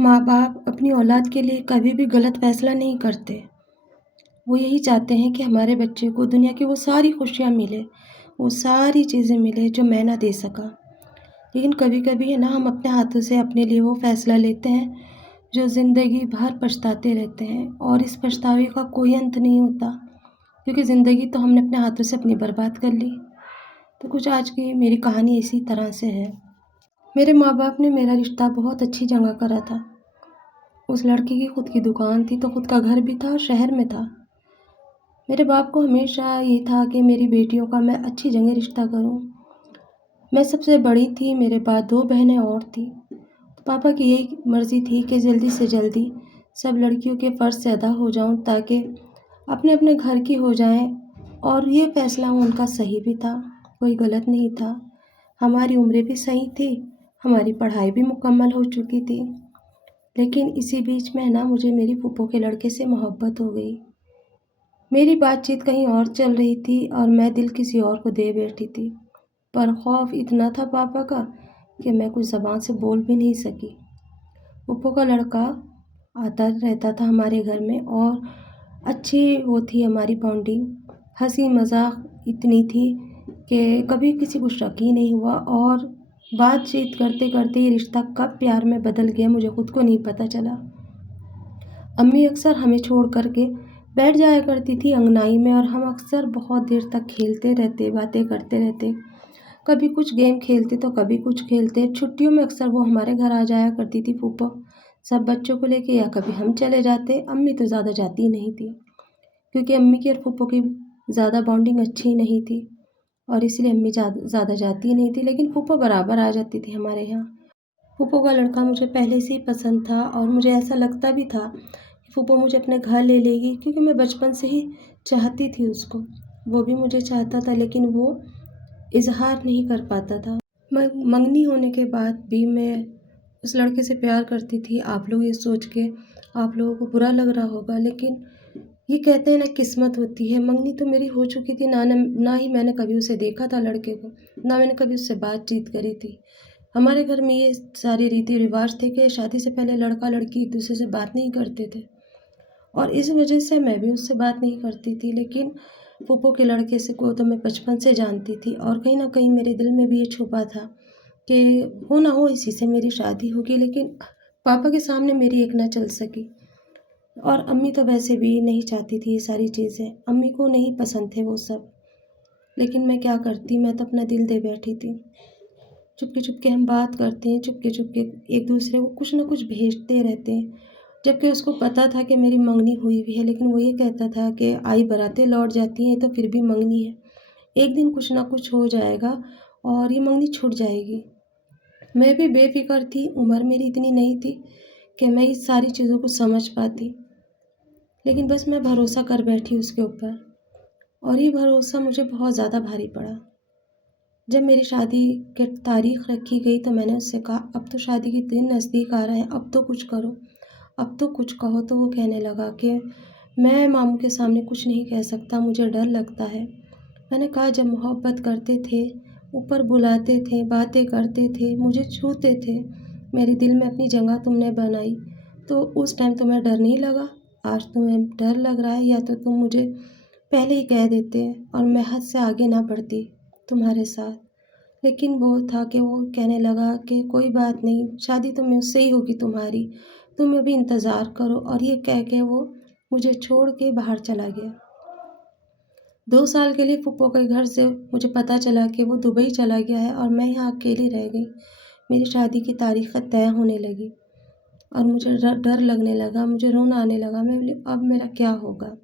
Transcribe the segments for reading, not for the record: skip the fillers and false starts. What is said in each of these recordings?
ماں باپ اپنی اولاد کے لیے کبھی بھی غلط فیصلہ نہیں کرتے۔ وہ یہی چاہتے ہیں کہ ہمارے بچے کو دنیا کی وہ ساری خوشیاں ملے، وہ ساری چیزیں ملے جو میں نہ دے سکا۔ لیکن کبھی کبھی ہے نا، ہم اپنے ہاتھوں سے اپنے لیے وہ فیصلہ لیتے ہیں جو زندگی بھر پچھتاتے رہتے ہیں، اور اس پچھتاوے کا کوئی انت نہیں ہوتا، کیونکہ زندگی تو ہم نے اپنے ہاتھوں سے اپنی برباد کر لی۔ تو کچھ آج کی میری کہانی اسی طرح سے ہے۔ میرے ماں باپ نے میرا رشتہ بہت اچھی جگہ کرا تھا۔ اس لڑکی کی خود کی دکان تھی، تو خود کا گھر بھی تھا اور شہر میں تھا۔ میرے باپ کو ہمیشہ یہ تھا کہ میری بیٹیوں کا میں اچھی جگہ رشتہ کروں۔ میں سب سے بڑی تھی، میرے بعد 2 بہنیں اور تھیں۔ پاپا کی یہی مرضی تھی کہ جلدی سے جلدی سب لڑکیوں کے فرض سے ادا ہو جاؤں، تاکہ اپنے اپنے گھر کی ہو جائیں، اور یہ فیصلہ ان کا صحیح بھی تھا، کوئی غلط نہیں تھا۔ ہماری عمریں بھی صحیح تھی، ہماری پڑھائی بھی مکمل ہو چکی تھی۔ لیکن اسی بیچ میں نا، مجھے میری پھوپھو کے لڑکے سے محبت ہو گئی۔ میری بات چیت کہیں اور چل رہی تھی اور میں دل کسی اور کو دے بیٹھی تھی، پر خوف اتنا تھا پاپا کا کہ میں کچھ زبان سے بول بھی نہیں سکی۔ پھوپھو کا لڑکا آتا رہتا تھا ہمارے گھر میں، اور اچھی وہ تھی ہماری بانڈنگ، ہنسی مذاق اتنی تھی کہ کبھی کسی کو شک ہی نہیں ہوا، اور بات چیت کرتے کرتے یہ رشتہ کب پیار میں بدل گیا مجھے خود کو نہیں پتہ چلا۔ امی اکثر ہمیں چھوڑ کر کے بیٹھ جایا کرتی تھی انگنائی میں، اور ہم اکثر بہت دیر تک کھیلتے رہتے، باتیں کرتے رہتے، کبھی کچھ گیم کھیلتے تو کبھی کچھ کھیلتے۔ چھٹیوں میں اکثر وہ ہمارے گھر آ جایا کرتی تھی پھوپھو، سب بچوں کو لے کے، یا کبھی ہم چلے جاتے۔ امی تو زیادہ جاتی نہیں تھی، کیونکہ امی کی اور پھوپھو کی زیادہ بانڈنگ اچھی نہیں تھی، اور اس لیے امی زیادہ جاتی نہیں تھی، لیکن پھوپھو برابر آ جاتی تھی ہمارے یہاں۔ پھوپھو کا لڑکا مجھے پہلے سے ہی پسند تھا، اور مجھے ایسا لگتا بھی تھا کہ پھوپھو مجھے اپنے گھر لے لے گی، کیونکہ میں بچپن سے ہی چاہتی تھی اس کو، وہ بھی مجھے چاہتا تھا، لیکن وہ اظہار نہیں کر پاتا تھا۔ منگنی ہونے کے بعد بھی میں اس لڑکے سے پیار کرتی تھی۔ آپ لوگ یہ سوچ کے آپ لوگوں کو برا لگ رہا ہوگا، لیکن یہ کہتے ہیں نا، قسمت ہوتی ہے۔ منگنی تو میری ہو چکی تھی، نہ ہی میں نے کبھی اسے دیکھا تھا لڑکے کو، نہ میں نے کبھی اس سے بات چیت کری تھی۔ ہمارے گھر میں یہ سارے ریتی رواج تھے کہ شادی سے پہلے لڑکا لڑکی ایک دوسرے سے بات نہیں کرتے تھے، اور اس وجہ سے میں بھی اس سے بات نہیں کرتی تھی۔ لیکن پھوپھو کے لڑکے سے کو تو میں بچپن سے جانتی تھی، اور کہیں نہ کہیں میرے دل میں بھی یہ چھپا تھا کہ ہو نہ ہو اسی سے میری شادی ہوگی، لیکن پاپا کے سامنے میری ایک نہ چل سکی۔ اور امی تو ویسے بھی نہیں چاہتی تھی یہ ساری چیزیں، امی کو نہیں پسند تھے وہ سب، لیکن میں کیا کرتی، میں تو اپنا دل دے بیٹھی تھی۔ چپکے چپکے ہم بات کرتے ہیں، چپکے چپکے ایک دوسرے کو کچھ نہ کچھ بھیجتے رہتے ہیں، جبکہ اس کو پتہ تھا کہ میری منگنی ہوئی بھی ہے، لیکن وہ یہ کہتا تھا کہ آئی براتیں لوٹ جاتی ہیں تو پھر بھی منگنی ہے، ایک دن کچھ نہ کچھ ہو جائے گا اور یہ منگنی چھوٹ جائے گی۔ میں بھی بے فکر تھی، عمر میری اتنی نہیں تھی کہ میں اس ساری چیزوں کو سمجھ پاتی، لیکن بس میں بھروسہ کر بیٹھی اس کے اوپر، اور یہ بھروسہ مجھے بہت زیادہ بھاری پڑا۔ جب میری شادی کی تاریخ رکھی گئی تو میں نے اس سے کہا، اب تو شادی کے دن نزدیک آ رہے ہیں، اب تو کچھ کرو، اب تو کچھ کہو۔ تو وہ کہنے لگا کہ میں ماموں کے سامنے کچھ نہیں کہہ سکتا، مجھے ڈر لگتا ہے۔ میں نے کہا، جب محبت کرتے تھے، اوپر بلاتے تھے، باتیں کرتے تھے، مجھے چھوتے تھے، میرے دل میں اپنی جگہ تم نے بنائی، تو اس ٹائم تمہیں ڈر نہیں لگا؟ آج تمہیں ڈر لگ رہا ہے، یا تو تم مجھے پہلے ہی کہہ دیتے اور میں حد سے آگے نہ بڑھتی تمہارے ساتھ۔ لیکن وہ تھا کہ وہ کہنے لگا کہ کوئی بات نہیں، شادی تو مجھ سے ہی ہوگی تمہاری، تم ابھی انتظار کرو، اور یہ کہہ کے وہ مجھے چھوڑ کے باہر چلا گیا۔ 2 سال کے لیے پھوپھو کے گھر سے مجھے پتہ چلا کہ وہ دبئی چلا گیا ہے، اور میں یہاں اکیلی رہ گئی۔ میری شادی کی تاریخ طے ہونے لگی، اور مجھے ڈر لگنے لگا، مجھے رونا آنے لگا۔ میں بولی، اب میرا کیا ہوگا؟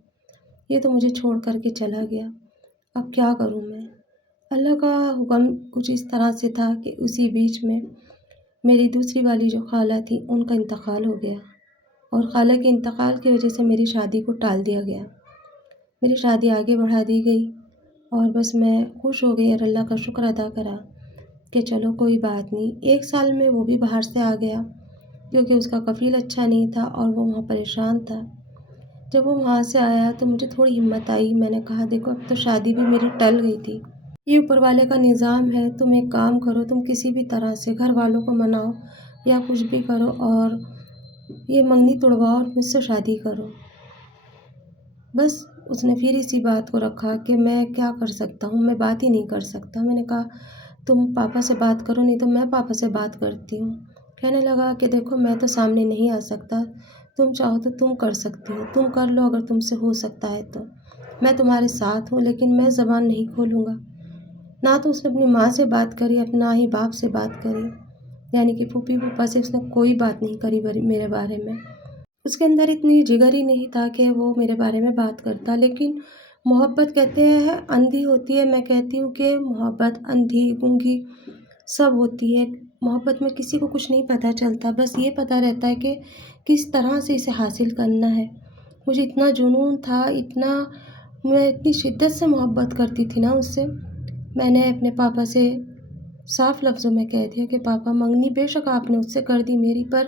یہ تو مجھے چھوڑ کر کے چلا گیا، اب کیا کروں میں؟ اللہ کا حکم کچھ اس طرح سے تھا کہ اسی بیچ میں میری دوسری والی جو خالہ تھی، ان کا انتقال ہو گیا، اور خالہ کے انتقال کی وجہ سے میری شادی کو ٹال دیا گیا۔ میری شادی آگے بڑھا دی گئی، اور بس میں خوش ہو گئی اور اللہ کا شکر ادا کرا کہ چلو کوئی بات نہیں۔ 1 سال میں وہ بھی باہر سے آ گیا، کیونکہ اس کا کفیل اچھا نہیں تھا اور وہ وہاں پریشان تھا۔ جب وہ وہاں سے آیا تو مجھے تھوڑی ہمت آئی، میں نے کہا، دیکھو اب تو شادی بھی میری ٹل گئی تھی، یہ اوپر والے کا نظام ہے، تم ایک کام کرو، تم کسی بھی طرح سے گھر والوں کو مناؤ یا کچھ بھی کرو، اور یہ منگنی تڑواؤ اور مجھ سے شادی کرو۔ بس اس نے پھر اسی بات کو رکھا کہ میں کیا کر سکتا ہوں، میں بات ہی نہیں کر سکتا۔ میں نے کہا تم پاپا سے بات کرو، نہیں تو میں پاپا سے بات کرتی ہوں۔ کہنے لگا کہ دیکھو میں تو سامنے نہیں آ سکتا، تم چاہو تو تم کر سکتی ہو، تم کر لو اگر تم سے ہو سکتا ہے تو۔ میں تمہارے ساتھ ہوں لیکن میں زبان نہیں کھولوں گا۔ نہ تو اس نے اپنی ماں سے بات کری، اپنا ہی باپ سے بات کری، یعنی کہ پھوپھی پھوپھا سے اس نے کوئی بات نہیں کری میرے بارے میں۔ اس کے اندر اتنی جگر ہی نہیں تھا کہ وہ میرے بارے میں بات کرتا۔ لیکن محبت کہتے ہیں اندھی ہوتی ہے، میں کہتی ہوں کہ محبت اندھی گونگی سب ہوتی ہے۔ محبت میں کسی کو کچھ نہیں پتہ چلتا، بس یہ پتہ رہتا ہے کہ کس طرح سے اسے حاصل کرنا ہے۔ مجھے اتنا جنون تھا، میں اتنی شدت سے محبت کرتی تھی نا اس سے۔ میں نے اپنے پاپا سے صاف لفظوں میں کہہ دیا کہ پاپا منگنی بے شک آپ نے اس سے کر دی میری، پر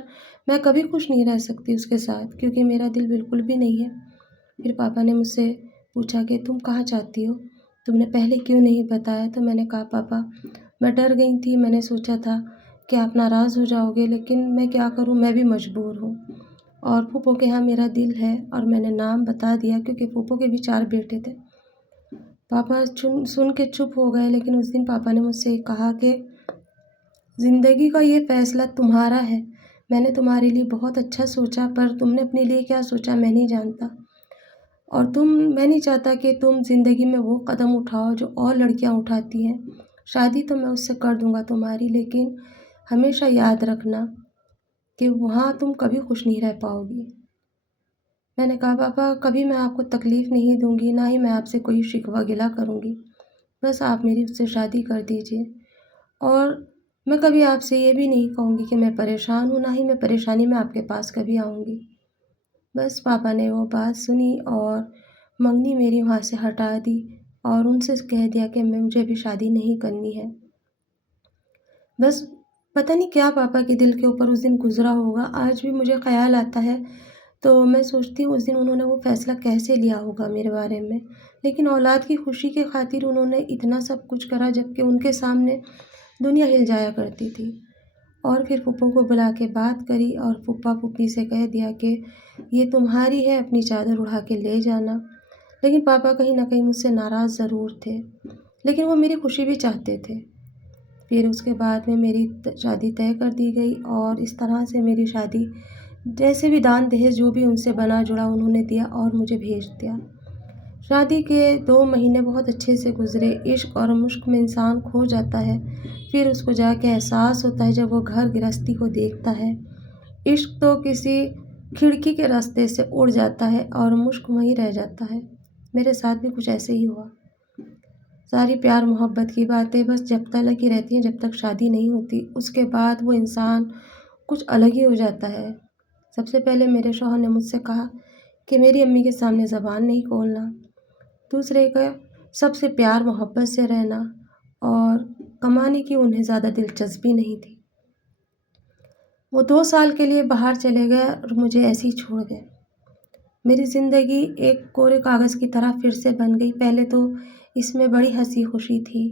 میں کبھی خوش نہیں رہ سکتی اس کے ساتھ، کیونکہ میرا دل بالکل بھی نہیں ہے۔ پھر پاپا نے مجھ سے پوچھا کہ تم کہاں چاہتی ہو، تم نے پہلے کیوں نہیں بتایا؟ تو میں نے کہا پاپا میں ڈر گئی تھی، میں نے سوچا تھا کہ آپ ناراض ہو جاؤ گے، لیکن میں کیا کروں، میں بھی مجبور ہوں۔ اور پھوپھو کے ہاں میرا دل ہے، اور میں نے نام بتا دیا کیونکہ پھوپھو کے بھی 4 بیٹے تھے۔ پاپا سن کے چپ ہو گئے، لیکن اس دن پاپا نے مجھ سے کہا کہ زندگی کا یہ فیصلہ تمہارا ہے، میں نے تمہارے لیے بہت اچھا سوچا، پر تم نے اپنے لیے کیا سوچا میں نہیں جانتا، اور میں نہیں چاہتا کہ تم زندگی میں وہ قدم اٹھاؤ جو اور لڑکیاں اٹھاتی ہیں۔ شادی تو میں اس سے کر دوں گا تمہاری، لیکن ہمیشہ یاد رکھنا کہ وہاں تم کبھی خوش نہیں رہ پاؤ گی۔ میں نے کہا پاپا کبھی میں آپ کو تکلیف نہیں دوں گی، نہ ہی میں آپ سے کوئی شکوہ گلہ کروں گی، بس آپ میری اس سے شادی کر دیجیے۔ اور میں کبھی آپ سے یہ بھی نہیں کہوں گی کہ میں پریشان ہوں، نہ ہی میں پریشانی میں آپ کے پاس کبھی آؤں گی۔ بس پاپا نے وہ بات سنی اور منگنی میری وہاں سے ہٹا دی، اور ان سے کہہ دیا کہ مجھے بھی شادی نہیں کرنی ہے۔ بس پتہ نہیں کیا پاپا کے دل کے اوپر اس دن گزرا ہوگا، آج بھی مجھے خیال آتا ہے تو میں سوچتی ہوں اس دن انہوں نے وہ فیصلہ کیسے لیا ہوگا میرے بارے میں۔ لیکن اولاد کی خوشی کی خاطر انہوں نے اتنا سب کچھ کرا، جبکہ ان کے سامنے دنیا ہل جایا کرتی تھی۔ اور پھر پھوپھو کو بلا کے بات کری اور پھوپھا پھوپھی سے کہہ دیا کہ یہ تمہاری ہے، اپنی چادر اڑا کے لے جانا۔ لیکن پاپا کہیں نہ کہیں مجھ سے ناراض ضرور تھے، لیکن وہ میری خوشی بھی چاہتے تھے۔ پھر اس کے بعد میں میری شادی طے کر دی گئی، اور اس طرح سے میری شادی جیسے بھی دان دہیج جو بھی ان سے بنا جڑا انہوں نے دیا اور مجھے بھیج دیا۔ شادی کے 2 مہینے بہت اچھے سے گزرے۔ عشق اور مشق میں انسان کھو جاتا ہے، پھر اس کو جا کے احساس ہوتا ہے جب وہ گھر گرہستی کو دیکھتا ہے۔ عشق تو کسی کھڑکی کے راستے سے اڑ جاتا ہے اور مشق وہیں رہ جاتا ہے۔ میرے ساتھ بھی کچھ ایسے ہی ہوا۔ ساری پیار محبت کی باتیں بس جب تک لگی رہتی ہیں جب تک شادی نہیں ہوتی، اس کے بعد وہ انسان کچھ الگ ہی ہو جاتا ہے۔ سب سے پہلے میرے شوہر نے مجھ سے کہا کہ میری امی کے سامنے زبان نہیں کھولنا، دوسرے کا سب سے پیار محبت سے رہنا، اور کمانے کی انہیں زیادہ دلچسپی نہیں تھی۔ وہ 2 سال کے لیے باہر چلے گئے اور مجھے ایسے ہی چھوڑ گئے۔ میری زندگی ایک کورے کاغذ کی طرح پھر سے بن گئی۔ پہلے تو اس میں بڑی ہنسی خوشی تھی،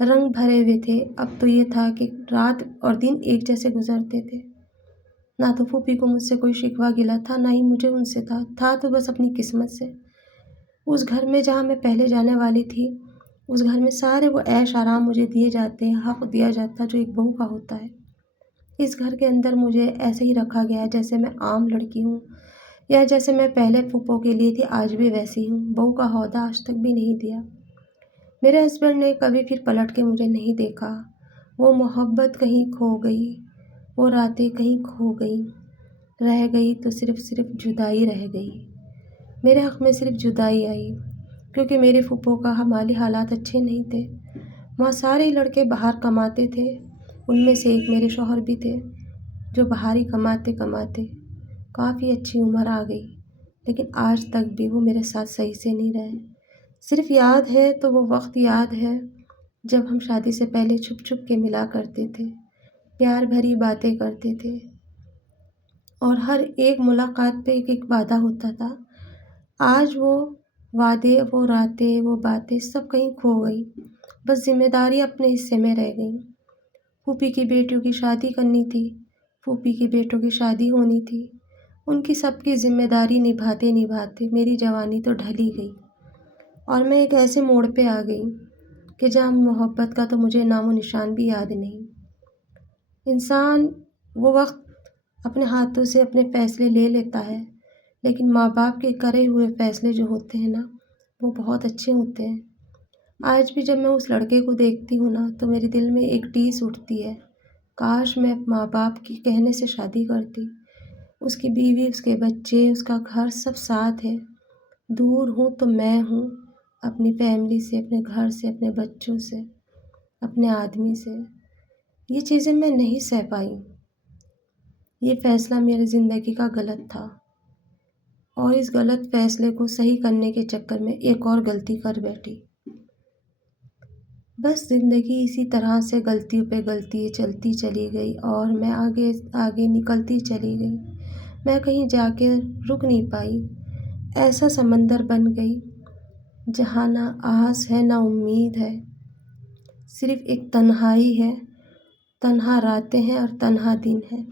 رنگ بھرے ہوئے تھے، اب تو یہ تھا کہ رات اور دن ایک جیسے گزرتے تھے۔ نہ تو پھوپھی کو مجھ سے کوئی شکوہ گلہ تھا، نہ ہی مجھے ان سے تھا تو بس اپنی قسمت سے۔ اس گھر میں جہاں میں پہلے جانے والی تھی، اس گھر میں سارے وہ عیش آرام مجھے دیے جاتے ہیں، حق دیا جاتا جو ایک بہو کا ہوتا ہے۔ اس گھر کے اندر مجھے ایسے ہی رکھا گیا ہے جیسے میں عام لڑکی ہوں، یا جیسے میں پہلے پھوپھو کے لیے تھی آج بھی ویسی ہوں۔ بہو کا عہدہ آج تک بھی نہیں دیا۔ میرے ہسبینڈ نے کبھی پھر پلٹ کے مجھے نہیں دیکھا۔ وہ محبت کہیں کھو گئی، وہ راتیں کہیں کھو گئیں، رہ گئی تو صرف جدائی رہ گئی۔ میرے حق میں صرف جدائی آئی، کیونکہ میرے پھوپھو کا مالی حالات اچھے نہیں تھے۔ وہاں سارے لڑکے باہر کماتے تھے، ان میں سے ایک میرے شوہر بھی تھے جو باہر ہی کماتے کافی اچھی عمر آ گئی، لیکن آج تک بھی وہ میرے ساتھ صحیح سے نہیں رہے۔ صرف یاد ہے تو وہ وقت یاد ہے جب ہم شادی سے پہلے چھپ چھپ کے ملا کرتے تھے، پیار بھری باتیں کرتے تھے، اور ہر ایک ملاقات پہ ایک وعدہ ہوتا تھا۔ آج وہ وعدے، وہ راتیں، وہ باتیں سب کہیں کھو گئی، بس ذمہ داری اپنے حصے میں رہ گئی۔ پھوپھی کی بیٹیوں کی شادی کرنی تھی، پھوپھی کی بیٹوں کی شادی ہونی تھی، ان کی سب کی ذمہ داری نبھاتے نبھاتے میری جوانی تو ڈھل ہی گئی، اور میں ایک ایسے موڑ پہ آ گئی کہ جہاں محبت کا تو مجھے نام و نشان بھی یاد نہیں۔ انسان وہ وقت اپنے ہاتھوں سے اپنے فیصلے لے لیتا ہے، لیکن ماں باپ کے کرے ہوئے فیصلے جو ہوتے ہیں نا، وہ بہت اچھے ہوتے ہیں۔ آج بھی جب میں اس لڑکے کو دیکھتی ہوں نا تو میرے دل میں ایک ٹیس اٹھتی ہے، کاش میں ماں باپ کے کہنے سے شادی کرتی۔ اس کی بیوی، اس کے بچے، اس کا گھر سب ساتھ ہے۔ دور ہوں تو میں ہوں، اپنی فیملی سے، اپنے گھر سے، اپنے بچوں سے، اپنے آدمی سے۔ یہ چیزیں میں نہیں سہ پائی۔ یہ فیصلہ میری زندگی کا غلط تھا، اور اس غلط فیصلے کو صحیح کرنے کے چکر میں ایک اور غلطی کر بیٹھی۔ بس زندگی اسی طرح سے غلطیوں پہ غلطی چلتی چلی گئی، اور میں آگے آگے نکلتی چلی گئی۔ میں کہیں جا کے رک نہیں پائی، ایسا سمندر بن گئی جہاں نہ آس ہے نہ امید ہے، صرف ایک تنہائی ہے، تنہا راتیں ہیں اور تنہا دن ہے۔